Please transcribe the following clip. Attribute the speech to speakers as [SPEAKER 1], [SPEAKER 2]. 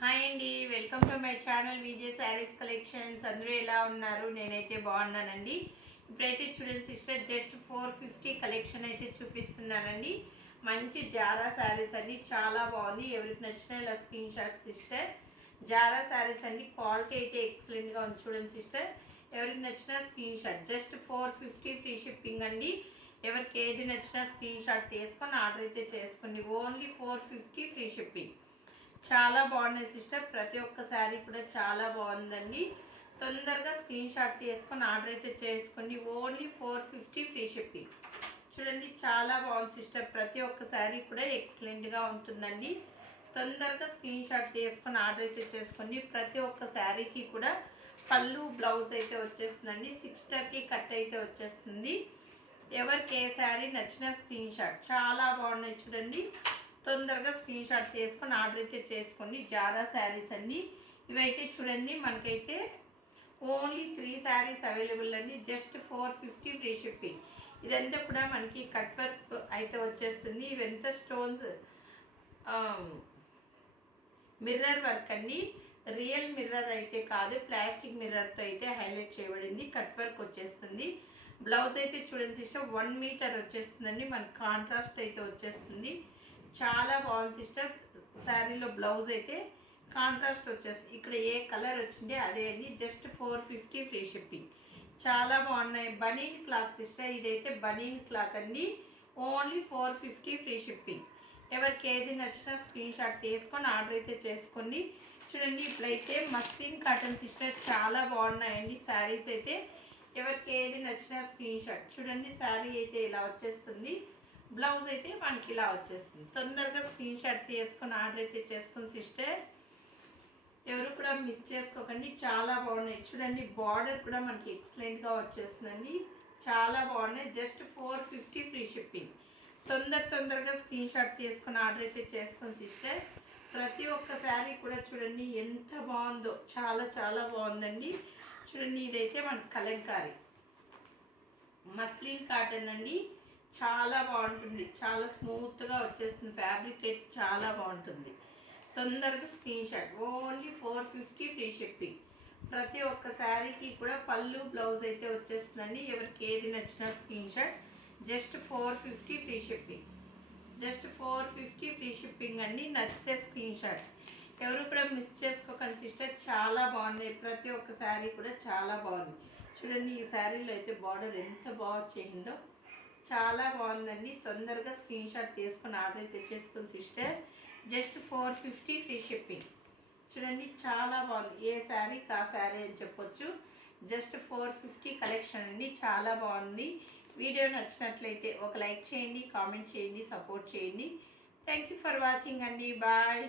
[SPEAKER 1] Hi అండి welcome to my channel Vijay sarees collections. అందరూ ఎలా ఉన్నారు? నేనైతే బాగున్నానండి. ఇప్పుడైతే చూడండి sister just four fifty collection అయితే చూపిస్తున్నానండి. మంచి జారా శారీస్ అండి చాలా బాగుంది. ఎవరికి నచ్చిన ఇలా screen shot sister. Zara sarees అండి క్వాలిటీ అయితే ఎక్సలెంట్గా ఉంది చూడండి సిస్టర్. ఎవరికి నచ్చిన screen shot. Just four fifty free shipping అండి. ఎవరికి ఏది నచ్చినా స్క్రీన్ షాట్ తీసుకొని ఆర్డర్ అయితే చేసుకోండి. Only four fifty free shipping. చాలా బాగున్నాయి సిస్టర్. ప్రతి ఒక్క శారీ కూడా చాలా బాగుందండి. తొందరగా స్క్రీన్ షాట్ తీసుకొని ఆర్డర్ అయితే చేసుకోండి. Only four fifty free shipping. చూడండి చాలా బాగుంది సిస్టర్. ప్రతి ఒక్క శారీ కూడా ఎక్సలెంట్గా ఉంటుందండి. తొందరగా స్క్రీన్ షాట్ తీసుకొని ఆర్డర్ అయితే చేసుకోండి. ప్రతి ఒక్క శారీకి కూడా పళ్ళు బ్లౌజ్ అయితే వచ్చేస్తుందండి. సిక్స్టర్కి కట్ అయితే వచ్చేస్తుంది. ఎవరికి ఏ శారీ నచ్చిన స్క్రీన్ షాట్. చాలా బాగున్నాయి చూడండి. తొందరగా స్క్రీన్ షాట్ చేసుకొని ఆర్డర్ అయితే చేసుకోండి. జారా శారీస్ అండి ఇవైతే చూడండి. మనకైతే ఓన్లీ త్రీ శారీస్ అవైలబుల్ అండి. Just four fifty free shipping. ఇదంతా కూడా మనకి కట్ వర్క్ అయితే వచ్చేస్తుంది. ఇవంత స్టోన్స్ మిర్రర్ వర్క్ అండి. రియల్ మిర్రర్ అయితే కాదు. ప్లాస్టిక్ మిర్రర్తో అయితే హైలైట్ చేయబడింది. కట్ వర్క్ వచ్చేస్తుంది. బ్లౌజ్ అయితే చూడండి సిస్టర్ వన్ మీటర్ వచ్చేస్తుందండి. మనకి కాంట్రాస్ట్ అయితే వచ్చేస్తుంది. చాలా బాగుంది సిస్టర్. శారీలో బ్లౌజ్ అయితే కాంట్రాస్ట్ వచ్చేస్తుంది. ఇక్కడ ఏ కలర్ వచ్చిందే అదే అండి. Just four fifty free shipping. చాలా బాగున్నాయి. బనీన్ క్లాత్ సిస్టర్ ఇదైతే బనీన్ క్లాత్ అండి. Only four fifty free shipping. ఎవరికి ఏది నచ్చినా స్క్రీన్ షాట్ తీసుకొని ఆర్డర్ అయితే చేసుకోండి. చూడండి ఇప్పుడైతే మస్లిన్ కాటన్ సిస్టర్ చాలా బాగున్నాయండి శారీస్ అయితే. ఎవరికి ఏది నచ్చినా స్క్రీన్ షాట్. చూడండి శారీ అయితే ఇలా వచ్చేస్తుంది. బ్లౌజ్ అయితే మనకి ఇలా వచ్చేస్తుంది. తొందరగా స్క్రీన్ షాట్ తీసుకొని ఆర్డర్ అయితే చేసుకుని సిస్టర్. ఎవరు కూడా మిస్ చేసుకోకండి. చాలా బాగున్నాయి. చూడండి బార్డర్ కూడా మనకి ఎక్సలెంట్గా వచ్చేస్తుందండి. చాలా బాగున్నాయి. Just four fifty free shipping. తొందర తొందరగా స్క్రీన్ షాట్ తీసుకొని ఆర్డర్ అయితే చేసుకుని సిస్టర్. ప్రతి ఒక్క శారీ కూడా చూడండి ఎంత బాగుందో. చాలా చాలా బాగుందండి. చూడండి ఇదైతే మనకి కలంకారీ. మస్లిన్ కాటన్ అండి. చాలా బాగుంటుంది. చాలా స్మూత్గా వచ్చేస్తుంది. ఫ్యాబ్రిక్ అయితే చాలా బాగుంటుంది. తొందరగా screen shot. Only four fifty free shipping. ప్రతి ఒక్క శారీకి కూడా పళ్ళు బ్లౌజ్ అయితే వచ్చేస్తుందండి. ఎవరికి ఏది నచ్చినా screen shot. Just four fifty free shipping. Just four fifty free shipping అండి. నచ్చితే స్క్రీన్ షాట్. ఎవరు కూడా మిస్ చేసుకోకండి సిస్టర్. చాలా బాగున్నాయి. ప్రతి ఒక్క శారీ కూడా చాలా బాగుంది. చూడండి ఈ శారీలో అయితే బార్డర్ ఎంత బాగా చేసిందో చాలా బాగుందండి. తొందరగా స్క్రీన్ షాట్ తీసుకుని order తెచ్చేసుకుని sister. Just four fifty free shipping. చూడండి చాలా బాగుంది. ఏ శారీ కా శారీ అని చెప్పొచ్చు. జస్ట్ ఫోర్ ఫిఫ్టీ కలెక్షన్ అండి. చాలా బాగుంది. వీడియో నచ్చినట్లయితే ఒక లైక్ చేయండి కామెంట్ చేయండి సపోర్ట్ చేయండి. థ్యాంక్ యూ ఫర్ వాచింగ్ అండి. బాయ్.